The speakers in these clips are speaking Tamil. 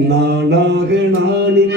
നാടാകണാണിന്നായേ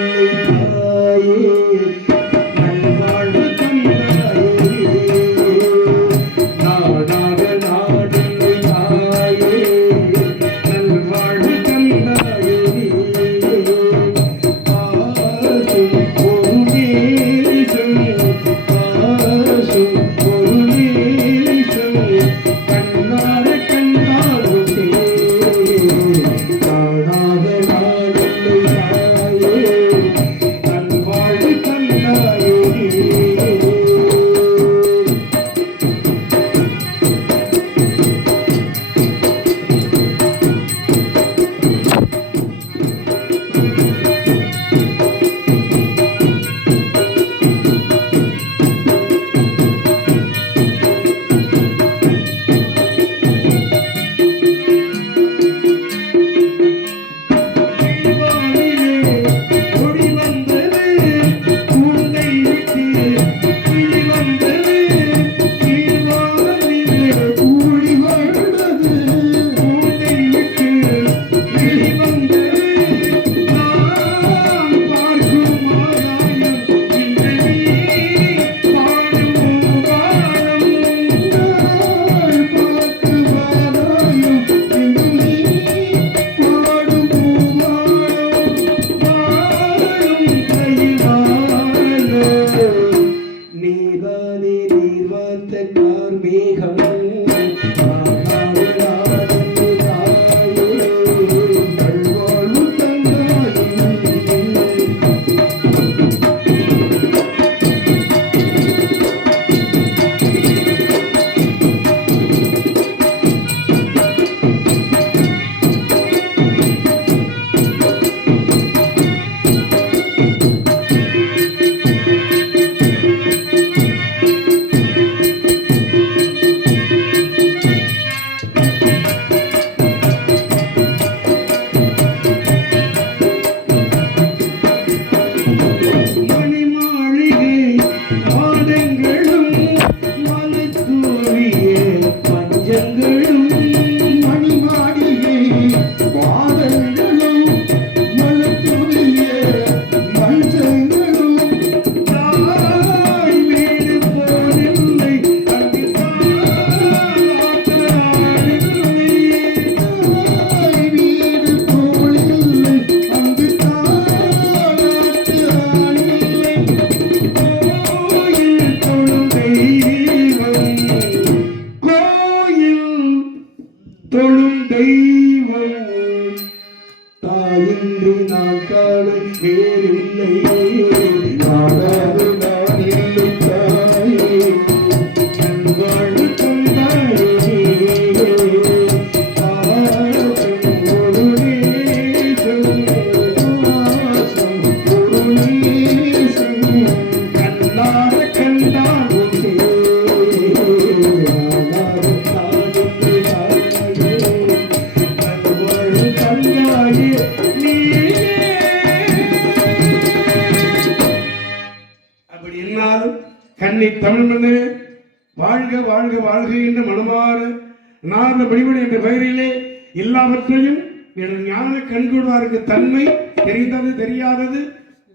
நான் அந்த மணிமணி என்ற பெயரிலே எல்லாவற்றையும் எனது ஞான கண்கூடாருக்கு தன்மை தெரிந்தது தெரியாதது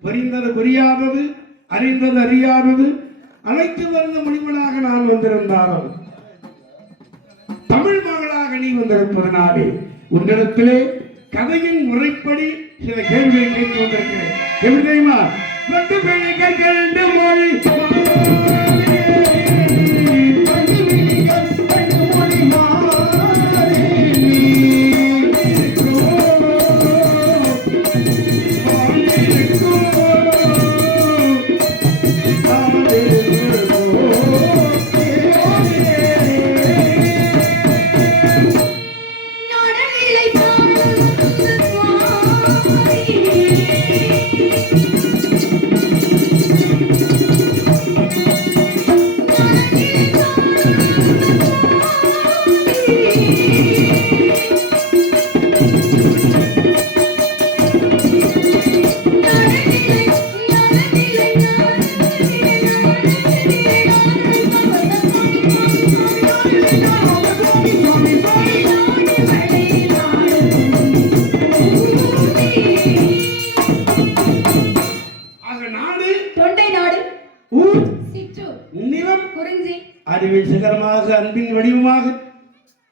புரிந்தது புரியாதது அறிந்தது அறியாதது அழைத்து வந்த மணிமனாக நான் வந்திருந்தாலும் தமிழ் மகளாக நீ வந்திருப்பதனாலே உன்னிடத்திலே கதையின் முறைப்படி சில கேள்வியை கேட்டு வந்திருக்கிறேன். எப்படி தெரியுமா? ரெண்டு பேரை கேட்க மொழி. ஊர் சிற்றூர் நிலம் அறிவின் சிகரமாக அன்பின் வடிவமாக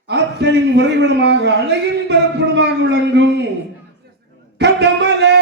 ஆற்றலின் உறைவிடமாக அழகின் பரப்புடமாக விளங்கும். கட்டமலை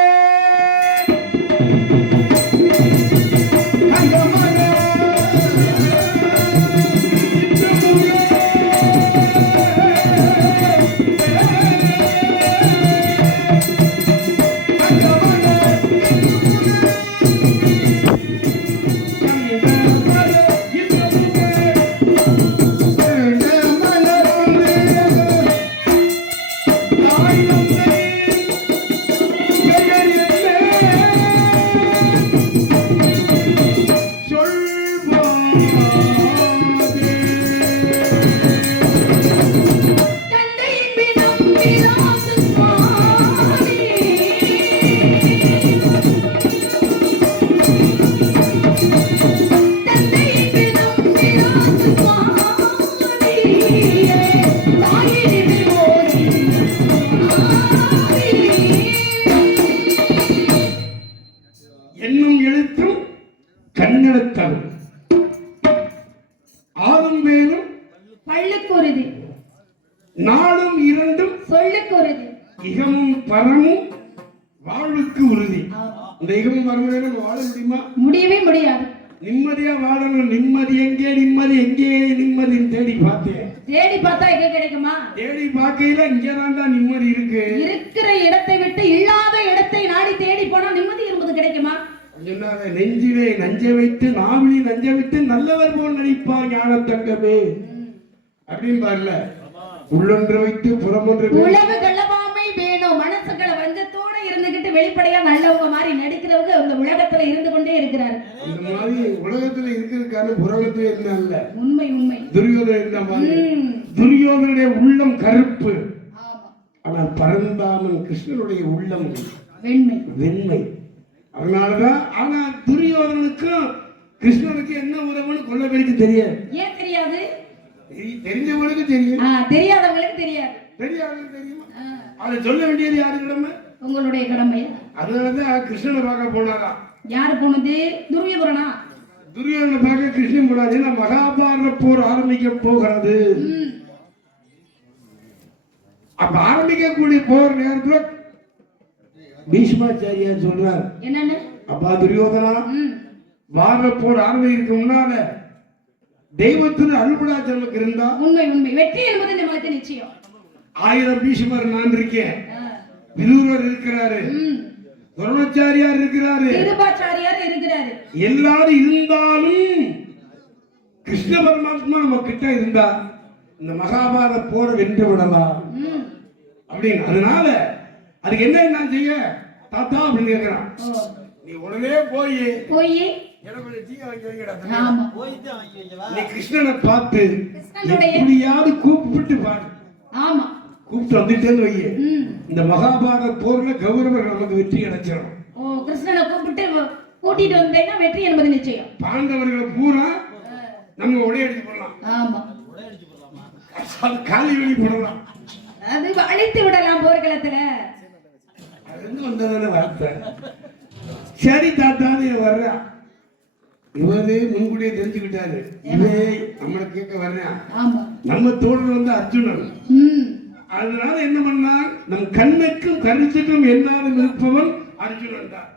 இங்கதான்டா நிம்மதி இருக்கு. இருக்கிற இடத்தை விட்டு இல்லாத இடத்தை நாடி தேடி போனா நிம்மதி என்பது கிடைக்குமா? சொன்னாங்க நெஞ்சிலே நஞ்சை வைத்து நாவிலே நஞ்சை வைத்து நல்லவர் போல் நடிப்பார் ஞான தங்கமே அப்படின்னு பாருல. உள்ளொன்று வைத்து புறமொன்று வை- உலக கள்ளவாமை வேணும் மனசுக்களை வஞ்சத்தோட இருந்துகிட்டு வெளிப்படையா நல்லவங்க மாதிரி நடிக்கிறவங்க இந்த உலகத்துல இருந்து கொண்டே இருக்கிறாரு. இந்த மாதிரி உலகத்துல இருக்கிறதுக்கான புறகத்துல இருந்தால உண்மை உண்மை. துரியோதன இருந்த. துரியோதனுடைய உள்ளம் கருப்பு. ஆனால் பரந்தாமன் கிருஷ்ணனுடைய உள்ளம் வெண்மை. வெண்மை. அதனாலதான் ஆனா துரியோதனுக்கும் கிருஷ்ணனுக்கு என்ன உறவுன்னு கொள்ள பேருக்கு தெரியாது. ஏன் தெரியாது? தெரி- தெரிஞ்சவனுக்கு தெரியும். தெரியாதவங்களுக்கு தெரியாது. தெரியாதவனுக்கு தெரியுமா. அதை சொல்ல வேண்டியது யாரு கிடமை? உங்களுடைய கடமை அதனாலதான் கிருஷ்ணனை பார்க்க போனாராம் யாரு போனது? துரியோதனா துரியோதனை பார்க்க கிருஷ்ணன் போனாரு. மகாபாரத போர் ஆரம்பிக்க போகிறது. அப்ப ஆரம்பிக்கக்கூடிய போர் நேரத்துல பீஷ்மாச்சாரியார் சொல்றார். என்னன்னு? அப்பா துரியோதனா பாரத போர் ஆரம்பிக்கிறதுக்கு முன்னால தெய்வத்தின் அருள்படாச்சரமுக்கு இருந்தா? உண்மை உண்மை. வெற்றி என்பது நமக்கு நிச்சயம். ஆயிரம் பீஷ்மர் நான் இருக்கேன். ஆ, விதூரர் இருக்கிறாரு. துரோணாச்சாரியார் இருக்கிறாரு. கிருபாச்சாரியார் இருக்கிறாரு. எல்லாரும் இருந்தாலும் கிருஷ்ண பரமாத்மா நம்ம கிட்ட இருந்தா இந்த மகாபாரத போரை வென்று விடலாம். அப்படின்னு. அதனால அதுக்கு என்ன நான் செய்ய? தாத்தா அப்படின்னு கேட்கிறான் நீ உடனே போய் போய். நீ கிருஷ்ணனை பார்த்து எப்படியாவது கூப்பிட்டு பாரு ஆமா. கூப்பிட்டு வந்துட்டேன்னு வையே. இந்த மகாபாரத போர்ல கௌரவர் நமக்கு வெற்றி கிடைச்சிடும் ஓ கிருஷ்ணனை கூப்பிட்டு கூட்டிட்டு வந்தேன்னா வெற்றி என்பது நிச்சயம். பாண்டவர்களை பூரா நம்ம உடையடிச்சு போடலாம். ஆமா. அது காலி வெளி போடலாம். அது அழித்து விடலாம் போர்க்களத்துல. அது இருந்து வந்ததான வார்த்தை. சரி தாத்தான்னு இவன் வர்றான் இவரு முன்கூட்டியே தெரிஞ்சுக்கிட்டாரு. இவே நம்மளை கேட்க வர்றான் ஆமா. நம்ம தோழர் வந்து அர்ஜுனன். அதனால என்ன பண்ணான்? நம் கண்ணுக்கும் கருத்துக்கும் என்னாலும் இருப்பவன் அர்ஜுனன் தான்.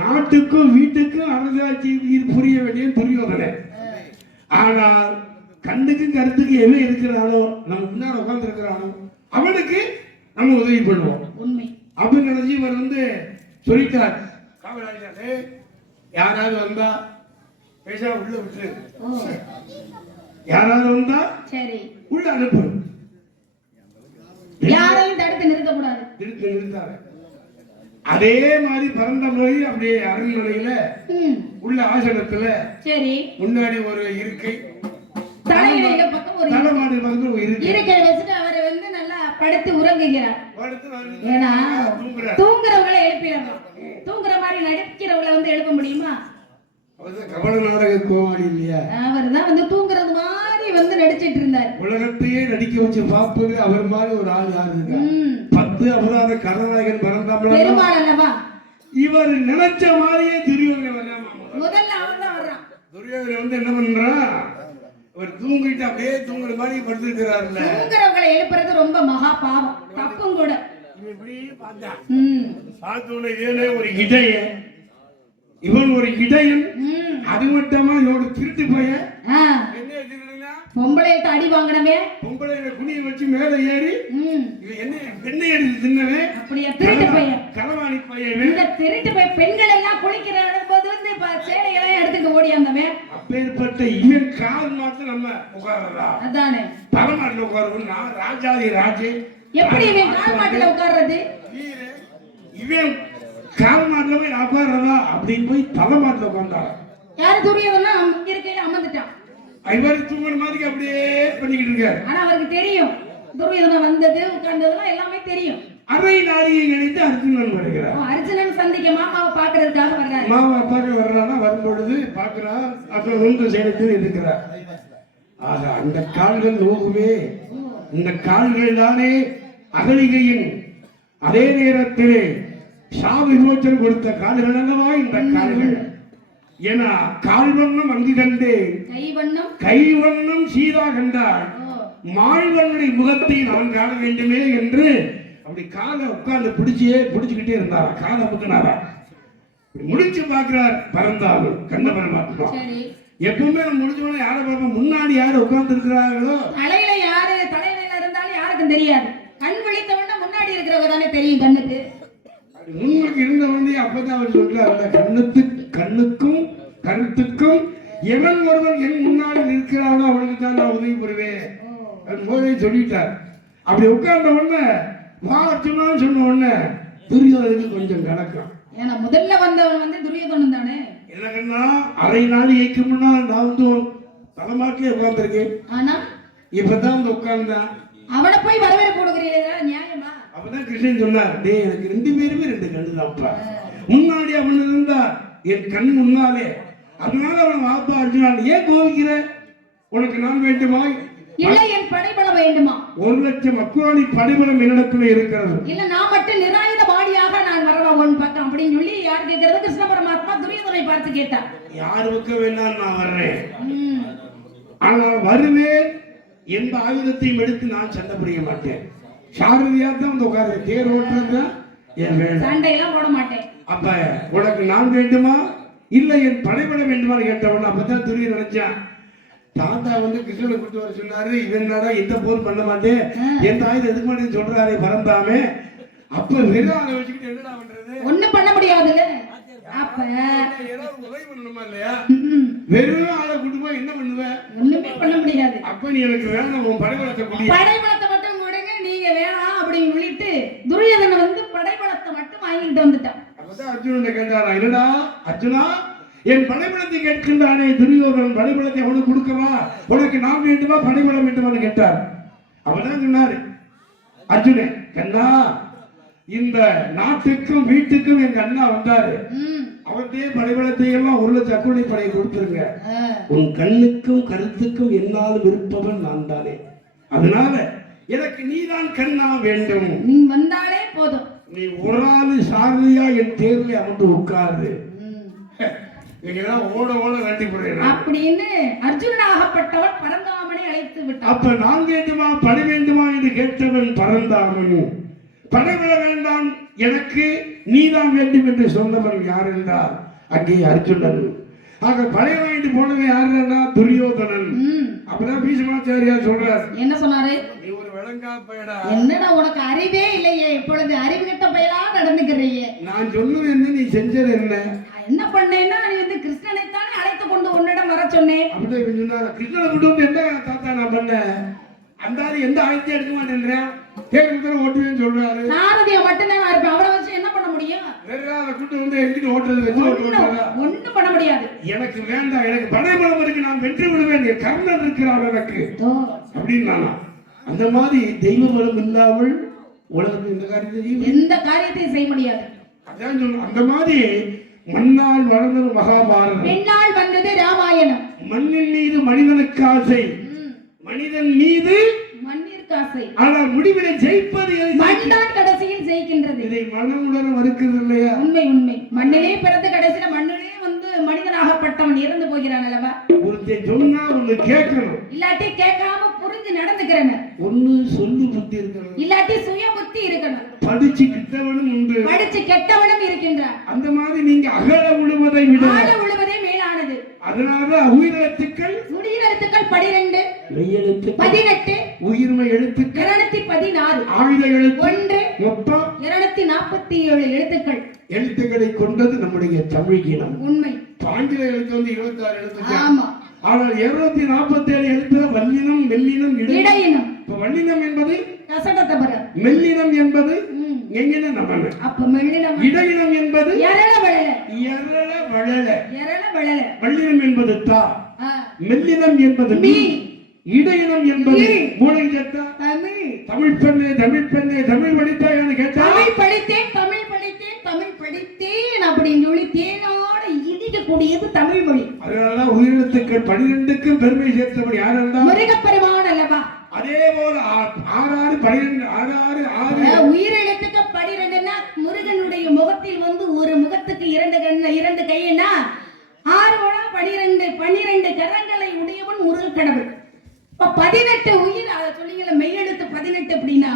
நாட்டுக்கும் வீட்டுக்கும் அரசாட்சி புரிய வேண்டிய துரியோதனை ஆனால் கண்ணுக்கும் கருத்துக்கும் எவன் இருக்கிறானோ நம்ம முன்னாடி உட்கார்ந்து இருக்கிறானோ அவனுக்கு நம்ம உதவி பண்ணுவோம். உண்மை. அப்படின்னு நினைச்சு இவர் வந்து சொல்லிட்டார் காவலாளியாரு யாராவது வந்தா பேசா உள்ள விட்டு. யாராவது வந்தா சரி. உள்ள அனுப்பு யாரையும் தடுத்து நிறுத்தக்கூடாது. நிறுத்து நிறுத்தாரு அதே மாதிரி பரந்த போய் அப்படியே அரண்மனையில உள்ள ஆசனத்துல சரி. முன்னாடி ஒரு இருக்கை இருக்கை வச்சுட்டு அவரை வந்து நல்லா படுத்து உறங்குகிறார். ஏன்னா. தூங்குறவங்களை எழுப்பிடணும் தூங்குற மாதிரி நடிக்கிறவங்களை வந்து எழுப்ப முடியுமா? கபட நாடக கோமாளி இல்லையா? அவர் தான் வந்து தூங்குறது மாதிரி வந்து நடிச்சிட்டு இருந்தார். உலகத்தையே நடிக்க வச்சு பார்ப்பது அவர் மாதிரி ஒரு ஆள் யாரு இருக்கா? பத்து அவதார கதாநாயகன் பரந்தாமல பெருமாள் அல்லவா? இவர் நினைச்ச மாதிரியே துரியோதனை முதல்ல அவர் தான் வர்றான். துரியோதனை வந்து என்ன பண்றான்? அவர் தூங்கிட்டு அப்படியே தூங்குற மாதிரி படுத்திருக்கிறாருல்ல. தூங்குறவங்களை எழுப்புறது ரொம்ப மகா பாவம். தப்பும் கூட. பார்த்தோன்னே இவனே ஒரு இடையன் இவன் ஒரு இடையன் அது மட்டுமா இவனோட திருட்டு பையன் என்ன பொம்பளைகிட்ட அடி வாங்கினவே? பொம்பளை குனியை வச்சு மேலே ஏறி என்ன வெண்ணெய் எடுத்து தின்னவன் அப்படியா திருட்டு பையன். களவாணி பையன். இந்த திருட்டு பையன் பெண்கள் எல்லாம் குளிக்கிற போது வந்து சேலையெல்லாம் எடுத்துட்டு ஓடி வந்தவன் அப்பேற்பட்ட இவன் கால் மாத்த நம்ம உட்கார்றதா அதானே. தலைமாட்டில் உட்காருவோம். நான் ராஜாதி ராஜே. எப்படி இவன் கால் மாட்டுல உட்கார்றது? இவன் கால் மாட்டில் போய் உட்கார்றதா? அப்படின்னு போய் தலைமாட்டில் உட்கார்ந்தாரு யாரு துரியதனா இருக்கையில அமர்ந்துட்டான். இவர் தூங்குற மாதிரி அப்படியே பண்ணிக்கிட்டு இருக்காரு. ஆனா அவருக்கு தெரியும். துரியோதனை வந்தது உட்கார்ந்ததெல்லாம் எல்லாமே தெரியும். அரை நாடியை நினைத்து அர்ஜுனன் வருகிறார். அர்ஜுனன் சந்திக்க மாமாவை பாக்குறதுக்காக வர்றாரு. மாமா அப்பாக்கு வர்றானா? வரும்பொழுது பார்க்கிறார் அப்புறம் நொந்து சேலத்தில் இருக்கிறார். ஆக அந்த கால்கள் நோகுமே. இந்த கால்கள் தானே அகலிகையின் அதே நேரத்திலே சாவு விமோச்சனம் கொடுத்த கால்கள் அல்லவா இந்த கால்கள்? ஏன்னா கால் வண்ணம் அங்கு கண்டேன். கை வண்ணம் கை வண்ணம் சீதா கண்டாள். ஓ, மாழ்வனுடைய முகத்தை நான் காண வேண்டுமே என்று அப்படி காலை உட்கார்ந்து பிடிச்சியே பிடிச்சுக்கிட்டே இருந்தாரா காலை அமுக்கினாரா முடிச்சு பார்க்கிறார் பறந்தாலும் கண்ண பரமாத்மா. எப்பவுமே நம்ம முடிஞ்சவன யாரை பார்ப்போம்? முன்னாடி யார் உட்கார்ந்து இருக்கிறார்களோ தலையில யாரு தலையில இருந்தாலும் யாருக்கும் தெரியாது. கண் விழித்தவன முன்னாடி இருக்கிறவங்க தானே தெரியும் கண்ணுக்கு. முன்னுக்கு இருந்த உடனே அப்பதான் அவர் சொல்றாரு கண்ணுக்கு கண்ணுக்கும் கருத்துக்கும் எவன் ஒருவன் என் முன்னாடி நிற்கிறானோ அவனுக்கு தான் நான் உதவி புரிவேன். முதலே சொல்லிட்டார். அப்படி உட்கார்ந்த உடனே வா அர்ஜுனான்னு சொன்ன உடனே துரியோதனுக்கு கொஞ்சம் கணக்கம் ஏன்னா முதல்ல வந்தவன் வந்து துரியோதனன் தானே? என்னங்கன்னா அரை நாளைக்கு முன்னால் நான் வந்து தலைமாட்டிலே உட்கார்ந்துருக்கேன். ஆனா? இப்பதான் வந்து உட்கார்ந்தேன் அவனை போய் வரவேற்பு கொடுக்குறீங்களா நியாயமா? அப்பதான் கிருஷ்ணன் சொன்னார் டேய் எனக்கு ரெண்டு பேருமே ரெண்டு கண்ணு தான்ப்பா முன்னாடி அவன் இருந்தா என் கண் முன்னாலே அதனால அவன் வாப்பா அர்ஜுனான் ஏன் கோவிக்கிற? உனக்கு நான் வேண்டுமா? இல்ல என் படைபலம் வேண்டுமா? ஒரு லட்சம் அக்குராணி படைபலம் என்னிடத்துல இருக்கிறது. இல்ல நான் மட்டும் நிராயுத பாடியாக நான் வரவா உன் பக்கம் அப்படின்னு சொல்லி யார் கேட்கறது? கிருஷ்ண பரமாத்மா துரியோதனை பார்த்து கேட்டார். யார் பக்கம் வேணாலும் நான் வர்றேன். ம். ஆனால் வருவேன் எந்த ஆயுதத்தையும் எடுத்து நான் சண்டை புரிய மாட்டேன். சாரதியா தான் வந்து உட்காரு தேர் ஓட்டுறது தான் என் வேலை. சண்டையெல்லாம் போட மாட்டேன். அப்ப உனக்கு நான் வேண்டுமா? இல்ல என் படைபட வேண்டுமான்னு கேட்டவன. அப்பதான் துரிய நினைச்சான் தாத்தா வந்து கிருஷ்ணனை கூட்டு வர சொன்னாரு இவன் என்னடா எந்த போர் பண்ண மாட்டேன் எந்த ஆயுதம் எதுக்கு மாட்டேன்னு சொல்றாரே பறந்தாமே அப்ப வெறும் அதை வச்சுக்கிட்டு என்னடா பண்றது? ஒண்ணும் பண்ண முடியாதுல்ல. அப்ப ஏதாவது உதவி பண்ணணுமா இல்லையா. வெறும் ஆளை கூட்டு போய் என்ன பண்ணுவேன் ஒண்ணுமே பண்ண முடியாது. அப்ப நீ எனக்கு வேணும் உன் படைபலத்தை கூடிய படைபலத்தை மட்டும் கொடுங்க நீங்க வேணாம் அப்படின்னு சொல்லிட்டு துரியோதனை வந்து படைபலத்தை மட்டும் வாங்கிட்டு வந்துட்டான். அப்பதான் அர்ஜுனன் கேட்டாரா என்னடா அர்ஜுனா? என் படைபலத்தை கேட்கின்றானே துரியோதனன் படைபலத்தை அவனுக்கு கொடுக்கவா? உனக்கு நான் வேண்டுமா படைபலம் வேண்டுமான்னு கேட்டார். அவர்தான் சொன்னாரு அர்ஜுனே கண்ணா இந்த நாட்டுக்கும் வீட்டுக்கும் எங்க அண்ணா வந்தாரு. அவர்கிட்டயே படைபலத்தை எல்லாம் ஒரு லட்சம் அக்குழி படையை கொடுத்துருங்க. உன் கண்ணுக்கும் கருத்துக்கும் என்னாலும் இருப்பவன் நான் தானே. அதனால எனக்கு நீதான் கண்ணா வேண்டும். நீ வந்தாலே போதும். நீ ஒரு ஆளு சாரதியா என் தேர்ல அமர்ந்து உட்காரு. ம். நீங்கதான் ஓட ஓட வேண்டி போடுறேன் அப்படின்னு அர்ஜுனனாகப்பட்டவன் பரந்தாமனை அழைத்து விட்டான். அப்ப நான் வேண்டுமா படை வேண்டுமா என்று கேட்டவன் பறந்தாமன் படைவிட வேண்டாம் எனக்கு நீதான் வேண்டும் என்று சொன்னவன் யார் என்றால் அங்கே அர்ஜுனன். ஆக படை வாங்கிட்டு போனவன் யாருன்னா துரியோதனன். அப்பதான் பீஷ்மாச்சாரியார் சொல்றார் என்ன சொன்னாரு? நீ ஒரு விளங்கா பயடா என்னடா உனக்கு அறிவே அறிவுகிட்ட பயிலா நடந்துக்கிறையே நான் சொன்னது என்ன நீ செஞ்சது என்ன? என்ன பண்ணேன்னா நீ வந்து கிருஷ்ணனைத்தானே அழைத்து கொண்டு உன்னிடம் வர சொன்னேன். அப்படியே இவன் சொன்னாரு. கிருஷ்ணனை கொண்டு வந்து என்ன தாத்தா நான் பண்ணேன்? அந்த ஆளு எந்த ஆயுதத்தையும் எடுக்க மாட்டேன்றேன் தேர்தல் ஓட்டுவேன்னு சொல்றாரு. சாரதியை மட்டும்தான் இருப்பேன். அவரை வச்சு என்ன பண்ண முடியும்? வேற கூட்டு வந்து எங்கிட்ட ஓட்டுறது வச்சு ஓட்டுறதா ஒண்ணும் பண்ண முடியாது. எனக்கு வேண்டாம் எனக்கு படைபலம் இருக்கு. நான் வெற்றி விடுவேன். கர்ணன் இருக்கிறார் எனக்கு. அப்படின்னு நானா அந்த மாதிரி தெய்வ பலம் இல்லாமல் உலகத்தில் இந்த காரியத்தை எந்த காரியத்தையும் செய்ய முடியாது. அதான் சொன்ன அந்த மாதிரி மண்ணால் வளர்ந்தது மகாபாரதம். பின்னால் வந்தது ராமாயணம். மண்ணின் மீது மனிதனுக்கு ஆசை. மனிதன் மீது மண்ணிற்கு ஆசை. ஆனால் முடிவிலே ஜெயிப்பது? மண்தான் கடைசியில் ஜெயிக்கின்றது. இதை மனமுடன் மறுக்கிறது இல்லையா? உண்மை உண்மை. மண்ணிலே பிறந்து கடைசியில மண்ணிலே வந்து மனிதனாகப்பட்டவன் இறந்து போகிறான் அல்லவா? ஒருத்தன் சொன்னா ஒண்ணு கேட்கணும். இல்லாட்டி கேட்காம புரிஞ்சு நடந்துக்கிறேன் ஒண்ணு சொல்லு புத்தி இருக்கணும் இல்லாட்டி சுய புத்தி இருக்கணும் படிச்சு கிட்டவனும் உண்டு படிச்சு கெட்டவனும் இருக்கின்றான் அந்த மாதிரி நீங்க அகல விழுவதை விட ஆள உழுவதே மேலானது அதனாலதான் உயிரெழுத்துக்கள் முடியெழுத்துக்கள் பனிரெண்டு மெய்யெழுத்துக்கள் பதினெட்டு உயிர்மை எழுத்துக்கள் இருநூத்தி பதினாறு ஆயுத எழுத்து ஒன்று மொத்தம் இருநூத்தி நாற்பத்தி ஏழு எழுத்துக்கள். எழுத்துக்களை கொண்டது நம்முடைய தமிழ் இனம். உண்மை. ஆங்கில எழுத்து வந்து இருபத்தி ஆறு எழுத்துக்கள். ஆமா. ஆனால் இருநூத்தி நாற்பத்தி ஏழு எழுத்துல வல்லினம் மெல்லினம் இடை இடையினம். இப்ப வல்லினம் என்பது கசடத்தை பாரு. மெல்லினம் என்பது. எங்கன நம்ம அப்ப மெல்லினம் இடையினம் என்பது எரள வளல எரள வளல எரள வளல வல்லினம் என்பது தா. மெல்லினம் என்பது மீ. இடையினம் என்பது. மூளை சத்தா தமிழ். தமிழ் பெண்ணே தமிழ் பெண்ணே தமிழ் படித்தாயான்னு கேட்டா? தமிழ் படித்தேன் தமிழ் படித்தேன் தமிழ் படித்தேன் அப்படின்னு சொல்லி தேனோட இடிக்கக்கூடியது தமிழ் மொழி. அதனாலதான் உயிரெழுத்துக்கள் பனிரெண்டுக்கும் பெருமை சேர்த்தவர் யார் என்றால் முருகப்பெருமான் அல்லவா? அதே போல ஆ- ஆறு ஆறு பனிரெண்டு ஆறு. ஆறு உயிரெழுத்துக்கு பனிரெண்டுன்னா முருகனுடைய முகத்தில் வந்து ஒரு முகத்துக்கு இரண்டு கண்ண இரண்டு கையினா ஆறு ஒழா பனிரெண்டு பனிரெண்டு கரங்களை உடையவன் முருகக் கடவுள் இப்போ பதினெட்டு உயிர் அதை சொன்னீங்கல்ல மெய்யெழுத்து பதினெட்டு அப்படின்னா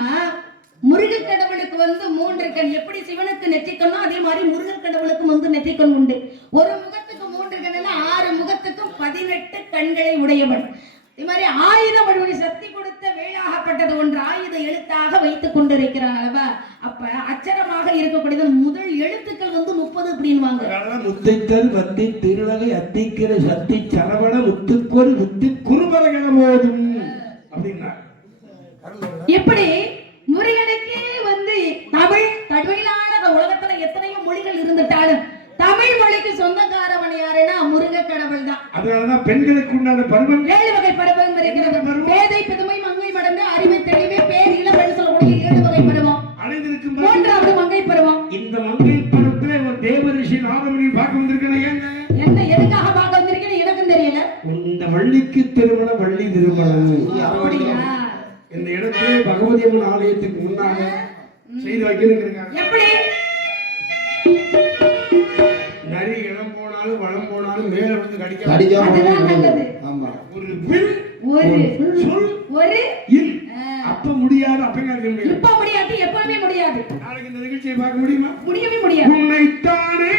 முருகக் கடவுளுக்கு வந்து மூன்று கண். எப்படி சிவனுக்கு நெற்றிக்கண்ணோ அதே மாதிரி முருகக் கடவுளுக்கும் வந்து நெற்றிக்கண் உண்டு. ஒரு முகத்துக்கு மூன்று கண்ணில் ஆறு முகத்துக்கும் பதினெட்டு கண்களை உடையவன். இது மாதிரி ஆயுத வடிவடி சக்தி கொடுத்த வேளாகப்பட்டது ஒன்று. ஆயுத எழுத்தாக வைத்துக் கொண்டிருக்கிறான் அல்லவா? அப்ப அச்சரமாக இருக்கக்கூடியது முப்பது அப்படின்வாங்க முத்தைத்தல் வத்தி திருநகை அத்திக்கிற சத்தி சரவண முத்துக்கொரு முத்து குறுவரை போதும் அப்படின்னா எப்படி? முருகனுக்கே வந்து தமிழ் தமிழான உலகத்துல எத்தனையோ மொழிகள் இருந்துட்டாலும் தமிழ் மொழிக்கு சொந்தக்காரவன் யாருன்னா முருக கடவுள் தான். அதனாலதான் பெண்களுக்கு உண்டான பருவம். ஏழு வகை பருவம் இருக்கிறது. பேதை புதுமை மங்கை மடந்து அறிவை தெளிவே பார்க்க வந்திருக்கேன் ஏங்க? என்ன எதுக்காக பார்க்க வந்திருக்கேன்னு எனக்கும் தெரியல. இந்த வள்ளிக்கு திருமணம் வள்ளி திருமணம். அப்படியா? இந்த இடத்துல பகவதி அம்மன் ஆலயத்துக்கு முன்னால செய்து வைக்கணுங்கிறாங்க எப்படி? நரி இடம் போனாலும் வளம் போனாலும் மேல விழுந்து கடிக்க நல்லது. ஆமா. ஒரு ஒரு சொல் ஒரு இல். அப்ப முடியாது அப்ப இப்ப முடியாது எப்பவுமே முடியாது. நாளைக்கு இந்த நிகழ்ச்சியை பார்க்க முடியுமா? முடியவே முடியாது. உன்னைத்தானே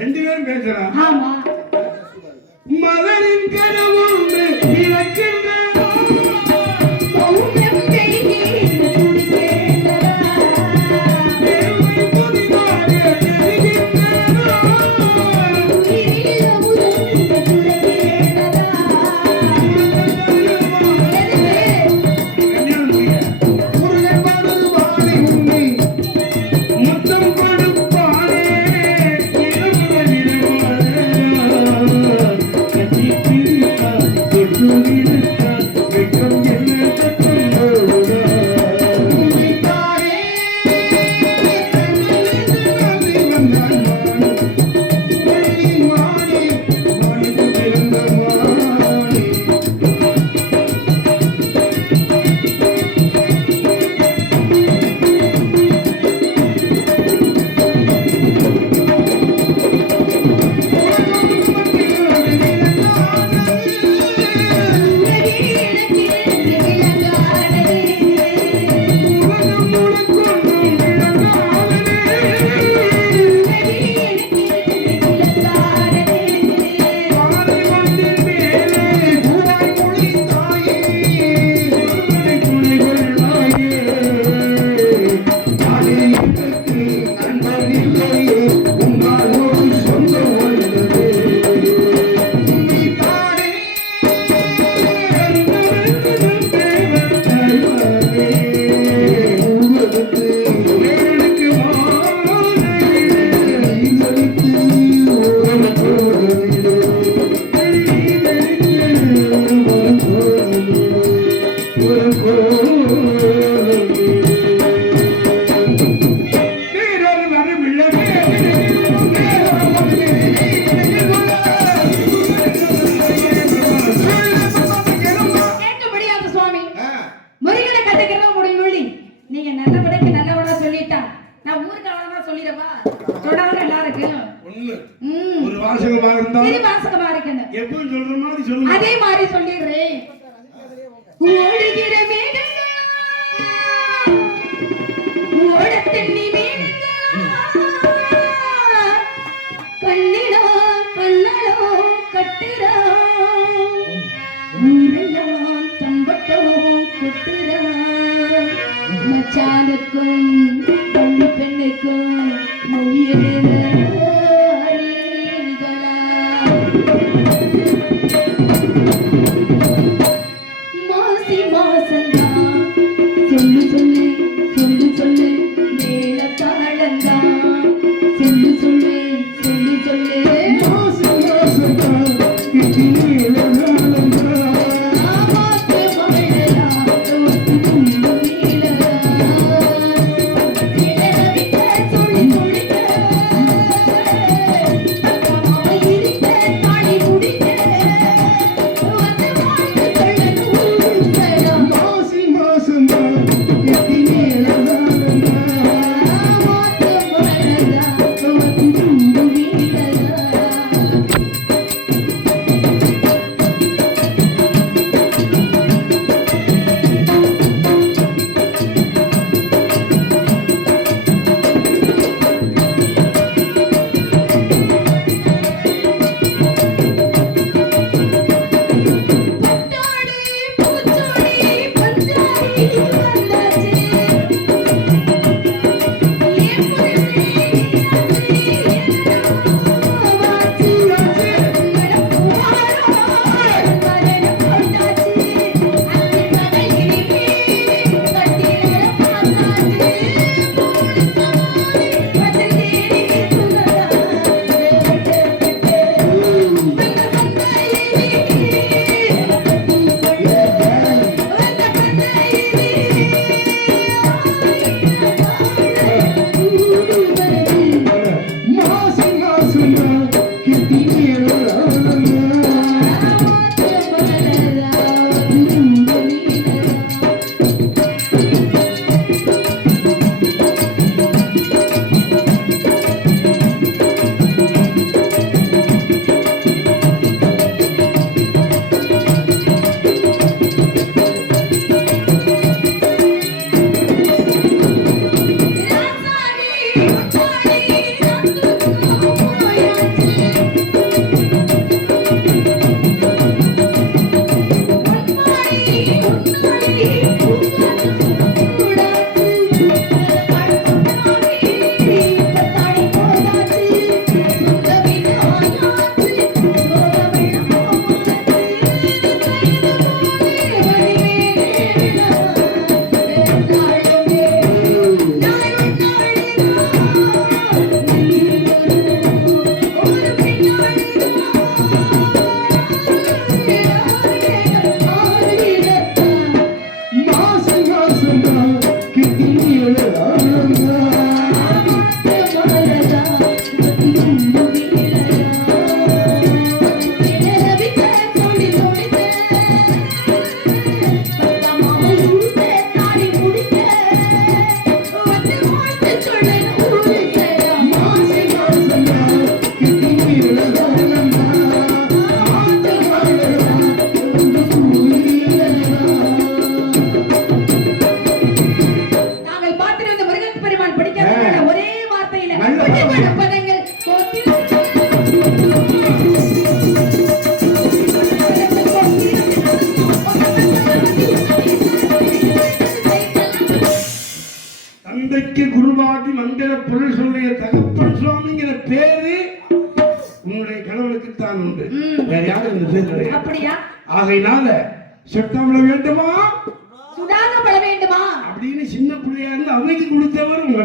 ரெண்டு பேரும் பேசுறான். ஆமா. மலரின் கனவுண்டு ൂരെല്ലാം തമ്പട്ടവും കൊട്ടുരാ മച്ചാനക്കും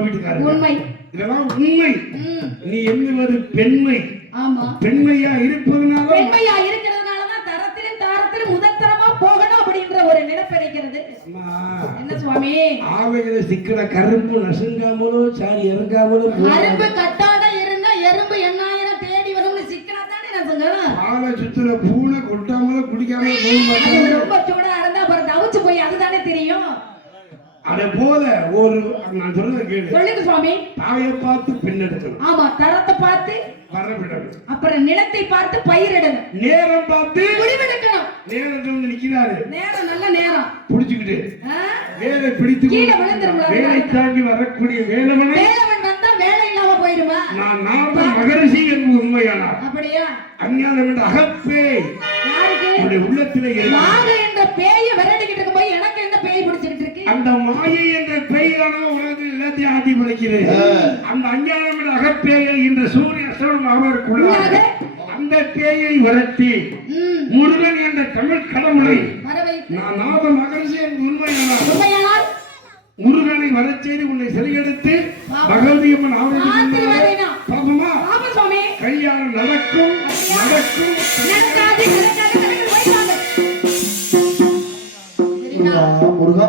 வீட்டுக்காரர். உண்மை. இதெல்லாம் உண்மை. நீ எண்ணுவது பெண்மை. ஆமா. பெண்மையா இருப்பதனால பெண்மையா இருக்கிறதுனால தரத்திலும் தாரத்திலும் முதல்தரமா போகணும் அப்படின்ற ஒரு நினைப்பு இருக்கிறது. என்ன சுவாமி? ஆவையில சிக்கல கரும்பு நசுங்காமலோ சாரி இறங்காமலோ கரும்பு கட்டாத எறும்பு எண்ணாயிரம் தேடி வரும்னு சிக்கல தானே நசுங்கலாம் ஆவை சுத்துல பூனை கொட்டாமலோ குடிக்காமலோ ரொம்ப சூடா இருந்தா தவிச்சு போய் அதுதானே தெரியும். அதை போல ஒரு நான் சொல்றது கேளு. சொல்லுங்க சுவாமி. தாயை பார்த்து பின்னெடுக்கணும் ஆமா தரத்தை பார்த்து வரவிடணும். அப்புறம் நிலத்தை பார்த்து பயிரிடணும் நேரம் பார்த்து முடிவெடுக்கணும் நேரம் வந்து நிக்கிறாரு நேரம் நல்ல நேரம். புடிச்சுக்கிட்டு வேலை பிடித்து கீழே விழுந்துரும் வேலை தாண்டி வரக்கூடிய வேலவன் வேலவன் வந்தா வேலை இல்லாம போயிருமா நான் நாம மகரிஷி என்பது உண்மையானா? அப்படியா? அஞ்ஞானம் என்ற அகப்பே. யாருக்கு? உள்ள உள்ளத்திலே என்ற பேய விரட்டிக்கிட்டு போய் எனக்கு என்ன பேய் பிடிச்சிருக்கு? அந்த மாயை என்ற பெய்தானோ உலகத்தில் எல்லாத்தையும் ஆட்டி படைக்கிறது அந்த அஞ்ஞானம் என்ற அகப்பேயை இந்த சூரிய அசவனம் அவருக்குள்ளாக அந்த பேயை ம். முருகன் என்ற தமிழ் கடவுளை நான் நாத மகரிஷி என்பது உண்மையானார் முருகனை வரச் செய்து உன்னை சிறையெடுத்து பகவதி அம்மன் ஆசீர்வாதம். பாபமா கல்யாணம் நடக்கும் நடக்கும். முருகா.